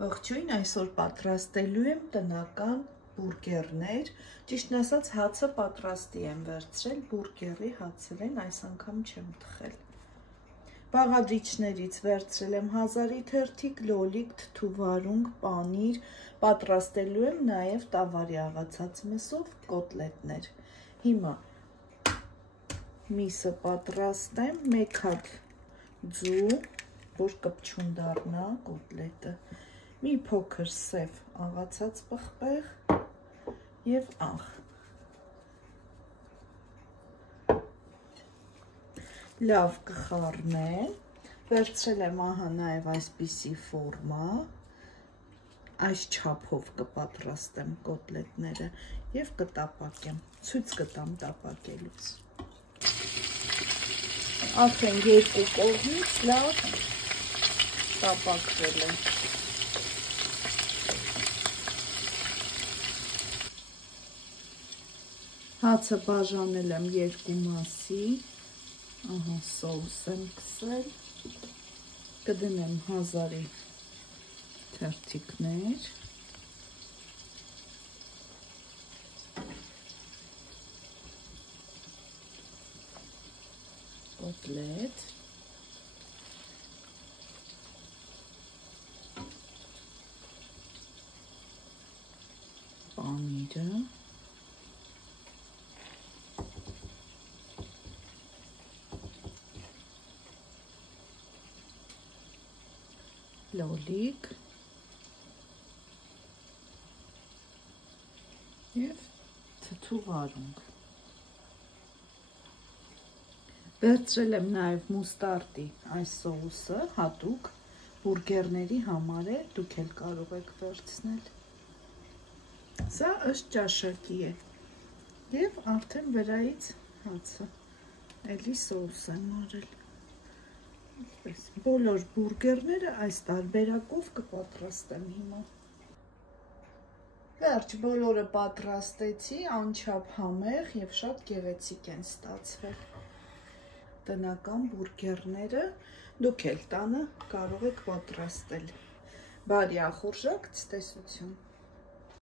Ողջույն, այսօր պատրաստելու եմ տնական բուրգերներ, ճիշտն ասած հացը պատրաստի եմ վերցրել, բուրգերի հացեր են, այս անգամ չեմ թխել։ Բաղադրիչներից վերցրել եմ 1000-ի թերթիկ, լոլիկ, թթուվարունգ, պանիր, պատրաստելու եմ նաև տավարի աղացած մսով կոտլետներ։ Հիմա միսը պատրաստեմ, 1 հատ ձու, որ կպչուն դառնա կոտլետը, մի փոքր սև աղացած պղպեղ և աղ։ Լավ կխառնեմ, վերցրել եմ ահա նաև այսպիսի ֆորմա, այս չափով կպատրաստեմ կոտլետները և կտապակեմ, ցույց կտամ տապակելուց։ Արդեն երկու կողմից լավ տապակվել է։ Հացը բաժանել եմ երկու մասի, ահա սոուս եմ քսել, կդնեմ 1000-ի թերթիկներ, կոտլետ, պանիրը, լոլիկ և թթուվարունգ։ Վերցրել եմ նաև մուստարդի այս սոուսը, հատուկ բուրգերների համար է, դուք էլ կարող եք վերցնել։ Սա ըստ ճաշակի է և արդեն վրայից հացը, էլի սոուս եմ արել։ Բոլոր բուրգերները այս տարբերակով կպատրաստեմ հիմա։ Վերջ, բոլորը պատրաստեցի, անչափ համեղ և շատ գեղեցիկ են ստացվել տնական բուրգերները, դուք էլ տանը կարող եք պատրաստել։ Բարի ախորժակ, ցտեսություն։